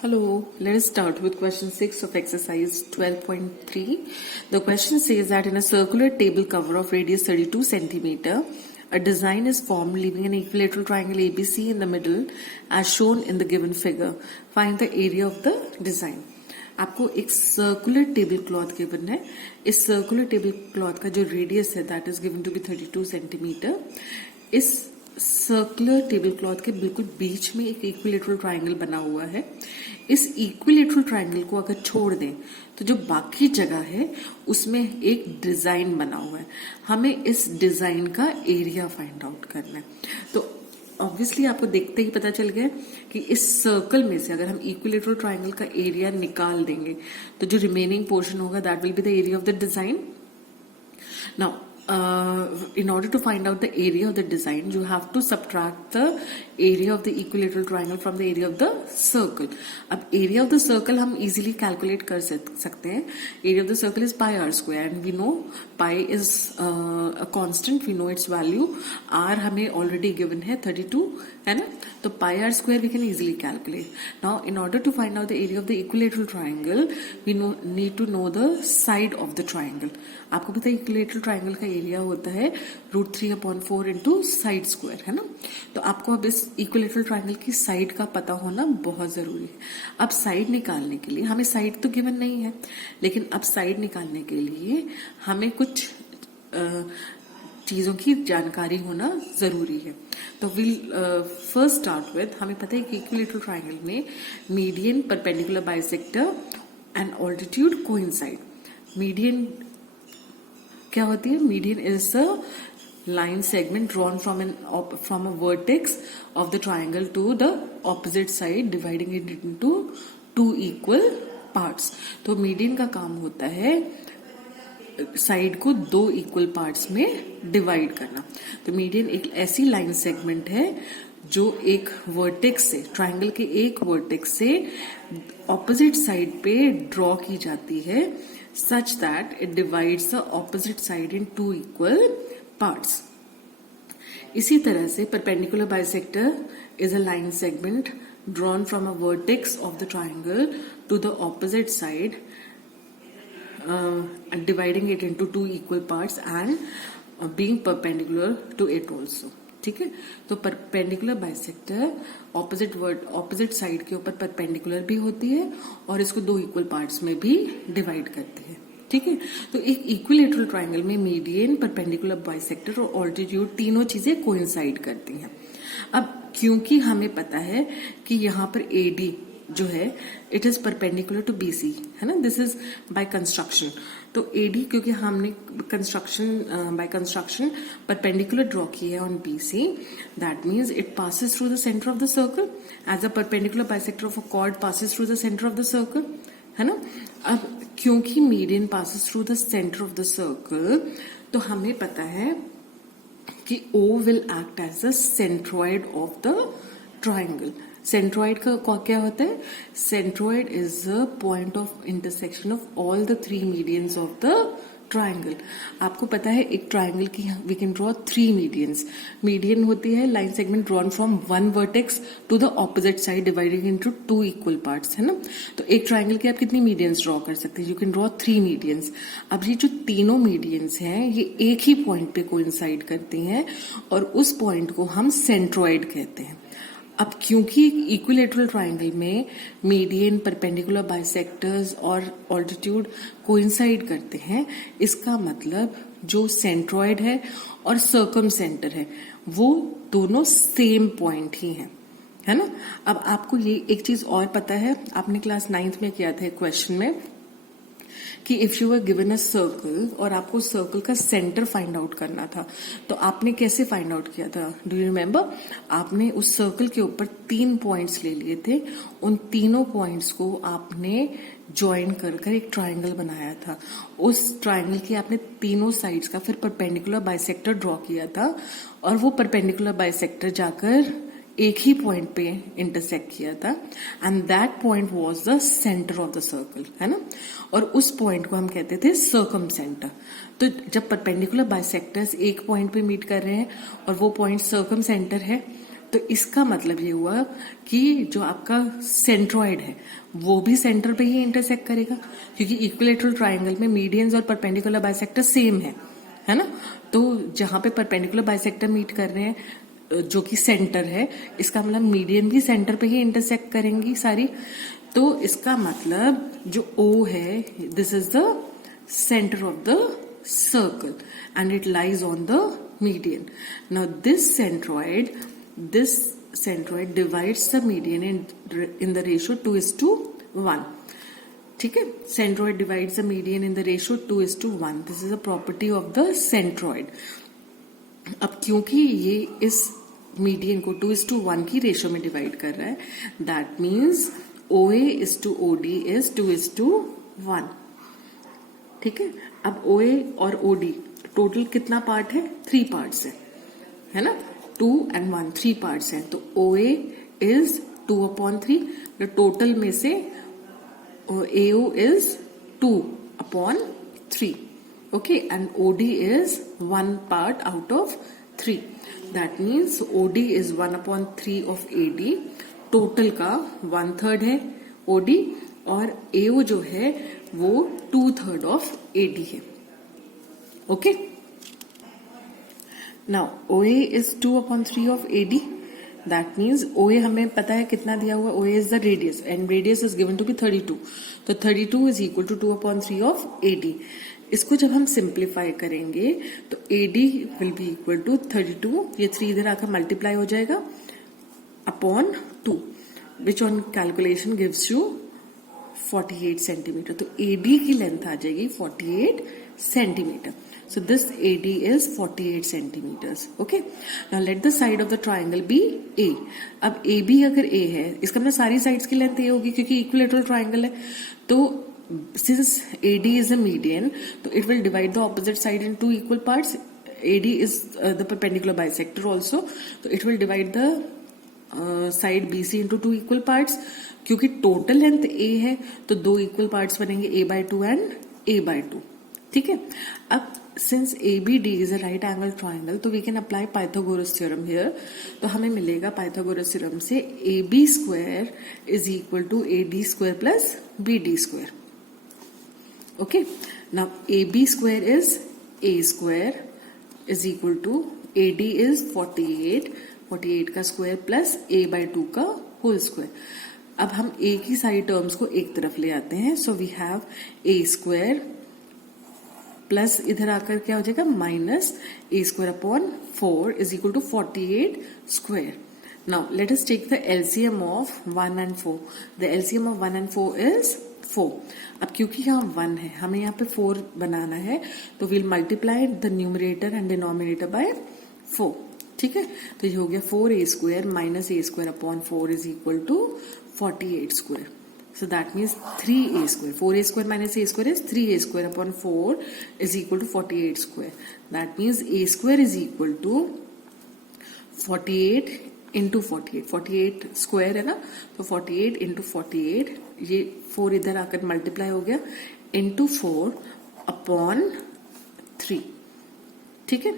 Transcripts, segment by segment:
Hello, let us start with question 6 of exercise 12.3. The question says that in a circular table cover of radius 32 centimeter, a design is formed leaving an equilateral triangle ABC in the middle as shown in the given figure. Find the area of the design. आपको एक circular table cloth given है. इस circular table cloth का जो radius है that is given to be 32 centimetre. इस circular table cloth के बिल्कुल बीच में एक इक्विलेटरल ट्राइंगल बना हुआ है. इस इक्विलेटरल ट्राइंगल को अगर छोड़ दें तो जो बाकी जगह है उसमें एक डिजाइन बना हुआ है. हमें इस डिजाइन का एरिया फाइंड आउट करना है. तो ऑब्वियसली आपको देखते ही पता चल गया कि इस सर्कल में से अगर हम इक्विलेटरल ट्राइंगल का एरिया निकाल देंगे तो जो रिमेनिंग पोर्शन होगा that will be the area of the design. Now in order to find out the area of the design, you have to subtract the area of the equilateral triangle from the area of the circle. अब area of the circle हम easily calculate कर सकते हैं. Area of the circle is pi r square and we know pi is a constant. We know its value. R हमें already given है 32 है ना. तो pi r square we can easily calculate. Now in order to find out the area of the equilateral triangle, we need to know the side of the triangle. आपको पता है equilateral triangle का area होता है √3/4 into side square है ना. तो आपको अब इस इक्विलेटरल ट्राइंगल की साइड का पता होना बहुत जरूरी है. अब साइड निकालने के लिए हमें साइड तो गिवन नहीं है, लेकिन अब साइड निकालने के लिए हमें कुछ चीजों की जानकारी होना जरूरी है. तो विल फर्स्ट स्टार्ट विद, हमें पता है कि इक्विलेटरल ट्राइंगल में median, perpendicular bisector and altitude coincide. Median क्या होती है? Median is a line segment drawn from a vertex of the triangle to the opposite side, dividing it into two equal parts. तो median का काम होता है side को दो इक्वल पार्ट्स में डिवाइड करना. तो मीडियन एक ऐसी लाइन सेगमेंट है जो एक वर्टेक्स से, ट्राइंगल के एक वर्टेक्स से ऑपोजिट साइड पे ड्रॉ की जाती है such that it divides the opposite side in two equal parts. इसी तरह से perpendicular bisector is a line segment drawn from a vertex of the triangle to the opposite side, and dividing it into two equal parts and being perpendicular to it also. ठीक है. तो perpendicular bisector opposite side के ऊपर perpendicular भी होती है और इसको दो इक्वल पार्ट्स में भी डिवाइड करते हैं. ठीक है. तो एक इक्विलेटरल ट्राइंगल में मीडियन, परपेंडिकुलर बाइसेक्टर और ऑल्टीट्यूड तीनों चीजें कोइंसाइड करती हैं. अब क्योंकि हमें पता है कि यहाँ पर एडी जो है it is perpendicular to BC है ना. This is by construction. तो एडी क्योंकि हमने बाय कंस्ट्रक्शन परपेंडिकुलर ड्रॉ की है on BC, that means it passes through the centre of the circle as a perpendicular bisector of a chord passes through the centre of the circle है ना. अब क्योंकि median passes through the centre of the circle, तो हमें पता है कि O will act as the centroid of the triangle. Centroid का क्या होता है? Centroid is the point of intersection of all the three medians of the triangle. आपको पता है एक ट्राइंगल की we can draw three medians. Median होती है line segment drawn from one vertex to the opposite side divided into two equal parts है ना. तो एक ट्राइंगल के आप कितनी मीडियंस ड्रॉ कर सकते हैं? You can draw three medians. अब ये जो तीनों मीडियंस हैं ये एक ही पॉइंट पे कोइंसाइड करती हैं और उस पॉइंट को हम सेंट्रॉइड कहते हैं. अब क्योंकि इक्विलेटरल ट्राइंगल में मीडियन, परपेंडिकुलर बाइसेक्टर्स और ऑल्टीट्यूड कोइंसाइड करते हैं, इसका मतलब जो सेंट्रॉइड है और सर्कम सेंटर है वो दोनों सेम पॉइंट ही हैं है ना. अब आपको ये एक चीज और पता है, आपने क्लास 9th में किया था क्वेश्चन में कि if you were given a circle और आपको सर्कल का सेंटर फाइंड आउट करना था, तो आपने कैसे फाइंड आउट किया था? Do you remember? आपने उस सर्कल के ऊपर 3 पॉइंट्स ले लिए थे. उन तीनों पॉइंट्स को आपने ज्वाइन कर एक ट्राइंगल बनाया था. उस ट्राइंगल की आपने तीनों साइड्स का फिर परपेंडिकुलर बाइसेक्टर ड्रॉ किया था और वो परपेंडिकुलर बाइसेक्टर जाकर एक ही पॉइंट पे इंटरसेक्ट किया था and that point was the centre of the circle है ना. और उस पॉइंट को हम कहते थे सर्कम सेंटर. तो जब परपेंडिकुलर बाइसेक्टर्स एक पॉइंट पे मीट कर रहे हैं और वो पॉइंट सर्कम सेंटर है तो इसका मतलब ये हुआ कि जो आपका सेंट्रॉइड है वो भी सेंटर पे ही इंटरसेक्ट करेगा, क्योंकि इक्विलेटरल ट्रायंगल में मीडियंस और परपेंडिकुलर बाइसेक्टर सेम है ना। तो जहां पे परपेंडिकुलर बाइसेक्टर मीट कर रहे हैं जो कि सेंटर है, इसका मतलब मीडियन भी सेंटर पे ही इंटरसेक्ट करेंगी सारी। तो इसका मतलब जो O है, this is the center of the circle and it lies on the median. Now this centroid divides the median in the ratio 2:1. ठीक है, centroid divides the median in the ratio 2:1. This is a property of the centroid. अब क्योंकि ये इस median को 2:1 की ratio में divide कर रहा है, that means OA is to OD is 2:1. ठीक है, अब OA और OD टोटल कितना पार्ट है? 3 पार्ट्स है ना, 2 and 1, 3 पार्ट्स हैं। तो OA इज 2/3, तो टोटल में से AO is 2/3, okay, and OD is 1 part out of 3। That means OD is 1/3 of AD, total का 1/3 है OD, और AO जो है वो 2/3 ऑफ AD है, okay. Now OA is 2/3 of AD, that means OA हमें पता है कितना दिया हुआ, OA is the radius and radius is given to be 32, तो 32 is equal to 2/3 of AD। इसको जब हम सिंप्लीफाई करेंगे तो AD will be equal to 32, ये 3 इधर आकर मल्टीप्लाई हो जाएगा upon 2, which on calculation gives you 48 centimetre. तो AD की लेंथ आ जाएगी 48 centimetre. So this AD is 48 centimeters. Okay. Now let the side of the triangle be A. अब AB अगर A है, इसका मतलब सारी साइड्स की लेंथ A होगी क्योंकि इक्विलेटरल ट्राइंगल है। तो since AD is a median, तो it will divide the opposite side in 2 equal parts. AD is the perpendicular bisector also. So it will divide the side BC into 2 equal parts. क्योंकि total length A है तो 2 equal parts बनेंगे A/2 and A/2, ठीक है। अब since ABD is a right angle triangle, तो we can apply Pythagoras theorem here. तो हमें मिलेगा पाइथागोरस थ्योरम से AB² is equal to AD² plus BD², okay. Now AB² is A² is equal to AD is 48 का square plus A/2 का whole square. अब हम A की सारी टर्म्स को एक तरफ ले आते हैं, so we have A² plus इधर आकर क्या हो जाएगा minus A²/4 is equal to 48 square. Now let us take the LCM of 1 and 4। The LCM of 1 and 4 is 4। अब क्योंकि यहाँ 1 है, हमें यहाँ पे 4 बनाना है, तो will multiply the numerator and denominator by 4, ठीक है। तो ये हो गया 4A² minus A²/4 is equal to 48 square. So that means 3A². 4A² minus A² is 3A²/4 is equal to 48 square. That means A² is equal to 48 into 48. 48 square है ना, तो 48 into 48, ये 4 इधर आकर मल्टीप्लाई हो गया into 4/3, ठीक है।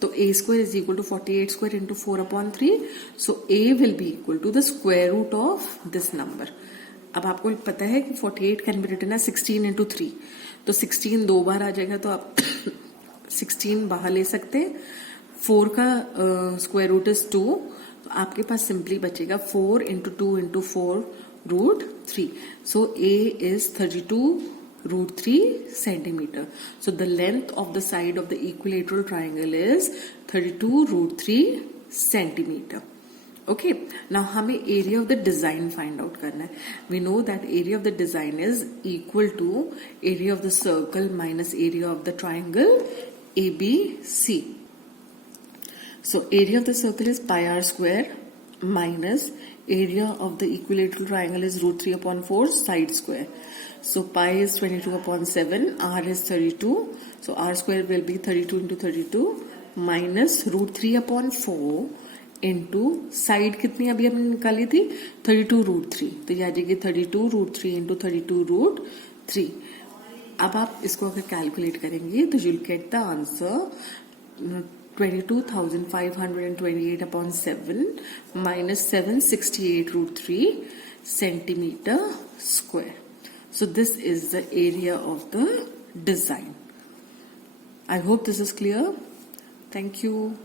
तो A² is equal to 48 square into 4/3. So A will be equal to the square root of this number. अब आपको पता है कि 48 कैन बी रिटन है 16 into 3, तो 16 2 बार आ जाएगा, तो आप 16 बाहर ले सकते हैं। 4 का स्क्वायर रूट इज 2, तो आपके पास सिंपली बचेगा 4 into 2 into 4 √3. So A is 32√3 centimeter. So the length of the side of the equilateral triangle is 32√3 centimeter. Okay, now हमें area of the design find out करना है. We know that area of the design is equal to area of the circle minus area of the triangle ABC. So area of the circle is pi r square minus area of the equilateral triangle is √3/4 side square. So pi is 22/7, r is 32. So r square will be 32 into 32 minus √3/4 into side कितनी अभी हमने निकाली थी 32√3, तो ये आ जाएगी 32√3 into 32√3। अब आप इसको अगर कैलकुलेट करेंगे तो you will get the answer 22,528 upon 7 minus 768 root 3 centimeter square. So this is the area of the design. I hope this is clear. Thank you.